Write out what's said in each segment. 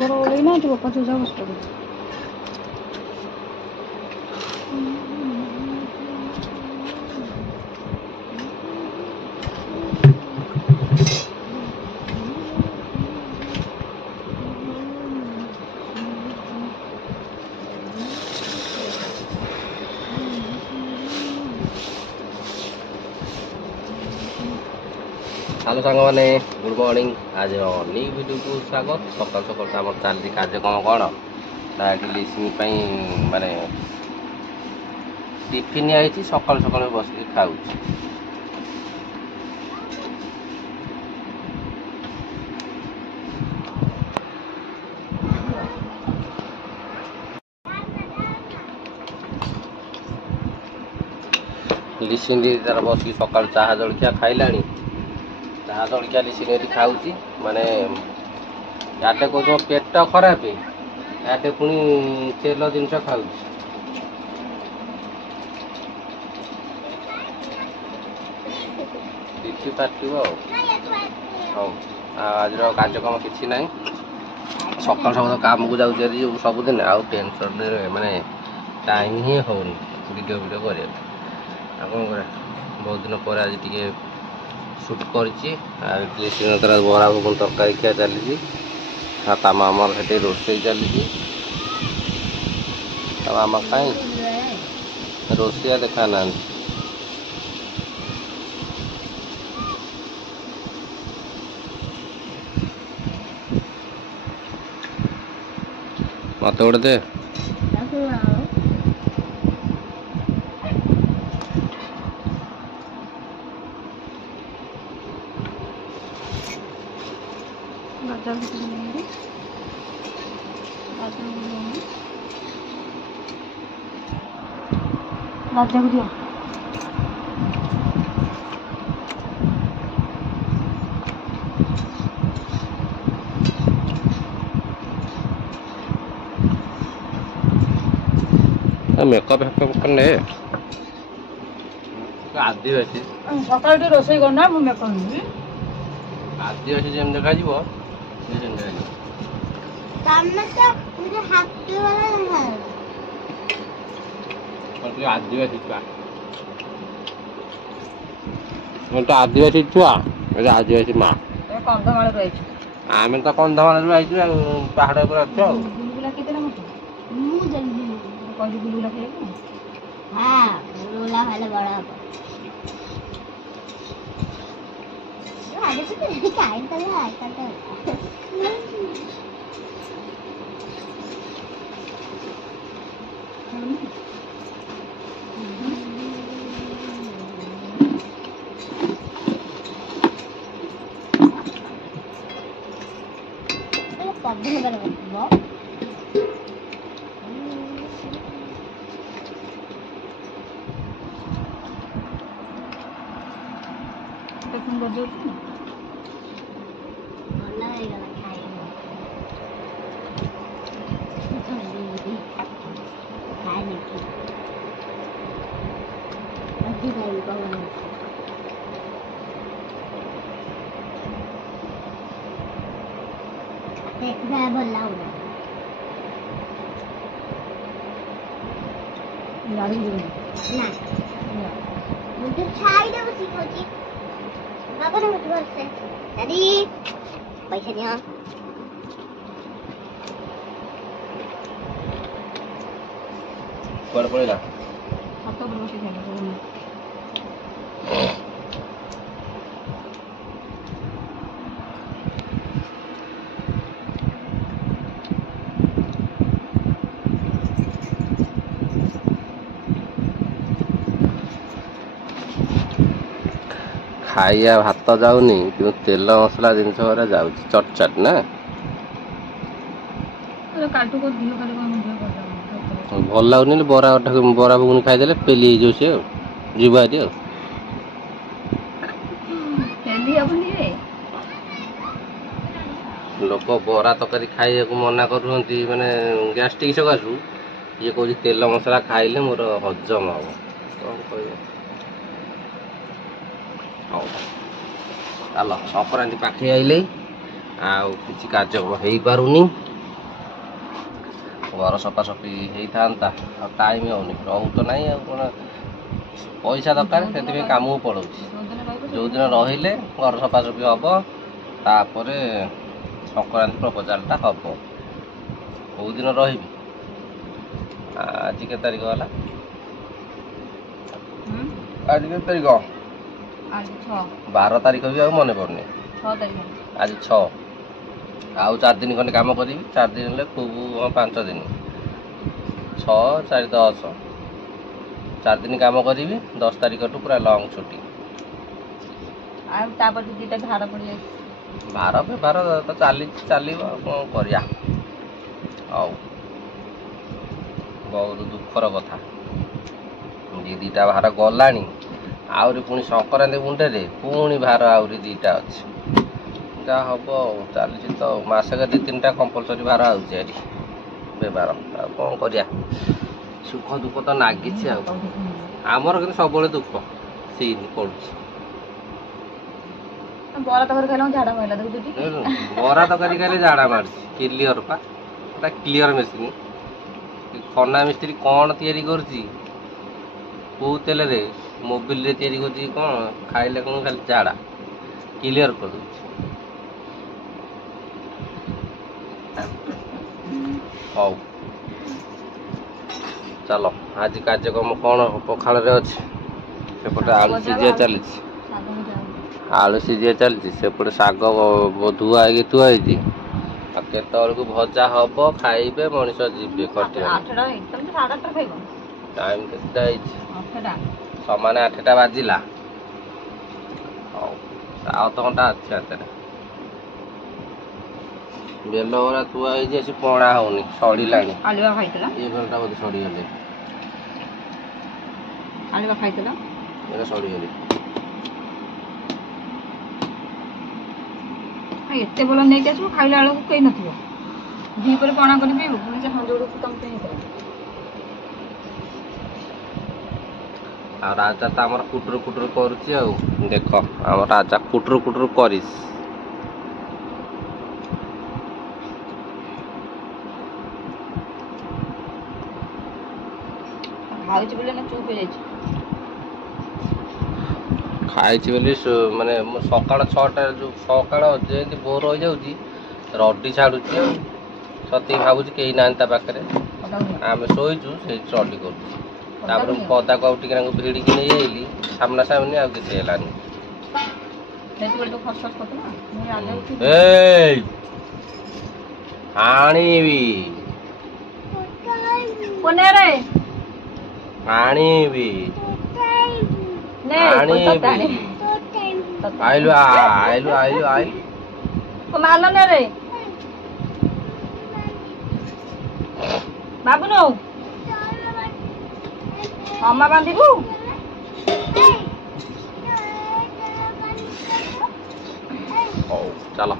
घर ओल्हे ना तो पप्पा तुझा बस पड़े हेलो सांग मैंने गुड मॉर्निंग आज न्यू वीडियो को स्वागत सकाल सकाल आम चलती कार्यक्रम कौन ना लिसिंग माने टिफिन आई सकाल सकाल बस खाऊ लिसिंग तार बस सकाल चाह जलखिया खाइला चाह जलखिया लिसिंग खाऊँ माने याटे कौन पेट खराब याटे पुणी तेल जिनस खाऊ दिखी पार्थिव आज कार्यक्रम किसी ना सकाल सकाल काम को जाऊँ सबुदिन आउ टेंशन माने टाइम ही होनी वीडियो वीडियो कर कौन कर बहुत दिन पर आज टे सुट कर बरा घुगुन तरकारी खिया चली मामा से रोसे चली मामा कहीं रोसिया देखा ना मत गोटे दे राजा को दिया मेकअप हेकअप करने आदिवासी सकाल रोसे करना मेकअप आदिवासी जमी देखा आदिवासी छुआ तो आदिवासी छुआ आदिवासी माँ कंधमाल रही आम तो कंधमाल पहाड़ पर अच्छे बुलबुला केते ना मु जल्दी कौन बुलबुला खेले हां बुलबुला वाला बड़ा आगे से काय तले आटा भला गाड़ी ना मुझे छाई दे बसी कोची बाबा ने मुझे बोलते दादी पैसे दिया पर पड़ेगा हाथ पर बसी खाना खाइया भात जाऊनी कि तेल मसला जिन जाऊँ चटचट ना भल लगुनि बरा बरा घुगुनी खाईदे पेली सी जीवा लोक बरा तरकारी खाई मना कर माने गैस्ट्रिक सकाशु ये कौन तेल मसला खाइले मोर हजम हम कौन कह चल संक्रांति पाखे आइले आउ कि कार्यक्रम हो पारुनी घर सफासफी होता टाइम होनी रहू तो नहीं कौन पैसा दरकार से काम को पड़ो जो दिन रहिले घर सफासफी हम तापर संक्रांति प्रपोजालटा हम कौ दिन रही आज के तारीख है आज के तारीख 12 तारीख भी मन पड़नी आज 6 आउ 4 दिन खंडे काम करी 4 दिन खूब 5 दिन 6 4 10 4 दिन काम करी 10 तारीख टू पूरा लंग छुट्टी भार बेभार तो चलो कौन करिया बहुत दुखर कथा जी 2टा भार गलानी आहरी पुणी संक्रांति मुंडे पुणी भार आहरी 2टा अच्छे जहाँ हम चली तो मसक 2-3टा कंपलसरी भार आउे बेमार कौन करिया सुख दुख तो नागी आमर कि सब दुख सीन पड़ू बरा तरकारी खाली झाड़ा मार्च क्लियर पा क्लियर मेसीन खना मिस्त्री कौन तैयारी करची कौ तेल मोबिल रे तैयारी करची कौन खाइले कौन खाली झाड़ा क्लियर कर दूँ हौ चलो आज कार्यक्रम कौन पखाल अच्छे सेपटे आलू सीझिया चली आलू सीझिया चलती सेपटे शाग धुआ है थुआई केतु भजा हम खाइबे मनीष जी खटे टाइम के समान 8टा बाजिला आध घंटा अच्छे हाथ बेल गुरा थुआई पणा होनी सड़ीला ये बेलटा बोधे सड़ीगले सड़ीगली एते बोल नहीं आसो खाइला बेलू कहीं नथिबो दी पर पणा कर पीबू पुणी से हंजोड़ तुम आ राजा तो आम कुटुर कुटुर करुच्ची देख आम राजा कुटुर कुटुर करिस खाई चुप हो जाए खाई माने सकाल 6टा जो सकाल जमी बोर हो जाऊँगी रडी छाड़ुची सती भावुँ कहीं ना पाखे आम शोचु से रडी कर पदा को भिड़ी की नहीं आईली सामना सामने आ किसी हेलानी आनीबी आनीबी आइलु आइलु आइलु आइलु मारल ना रे बाबू नो अम्मा बांधिबू चलो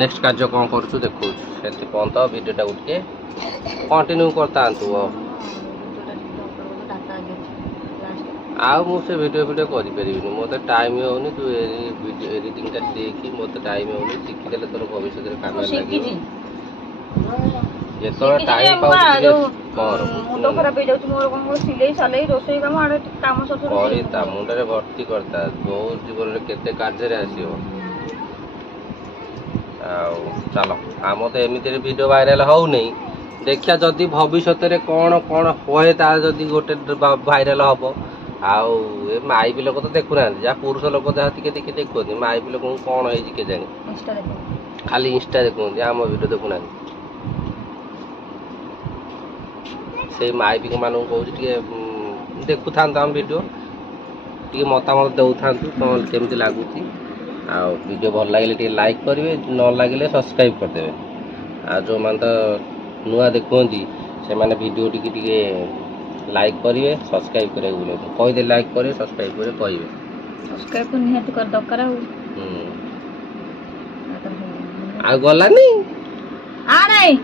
नेक्स्ट कार्य कौन करूँ देखो से पर्यंत भिडियोटा उठे कंटिन्यू करता आउ मुझे वीडियो करें मत टाइम होनी तू एडिटिंगटा देखी मत टाइम होनी शिखीदे तोर भविष्य काम लगे जो टाइम मुंड खराब करता मुंडे भर्ती करता बहुत जीवन में केते कार्य आसो चलो आम तो एमती वीडियो वायरल हो नहीं देखिया जदि भविष्य में कौन कौन हुए जदि गोटे भाइराल हम आउ माई भी लोग तो देखुना जहाँ पुरुष लोग जहाँ टे देखी देखुं माई भी लोग कौन है के जानी खाली इंस्टा देखुं आम वीडियो देखुना से माई भी मान कौन देखु था आम वीडियो टे मतामत दौ था केमती लगुच वीडियो भल लगे लाइक करेंगे न लगे सब्सक्राइब करदे आ जो मान तो नुआ देखुंती से मैंने वीडियो टी लाइक करेंगे सब्सक्राइब करेंगे बोले कहीदे लाइक करेंगे सब्सक्राइब करेंगे कहे सब्सक्राइब तो निहाती कर दरकार आ गलानी आ नहीं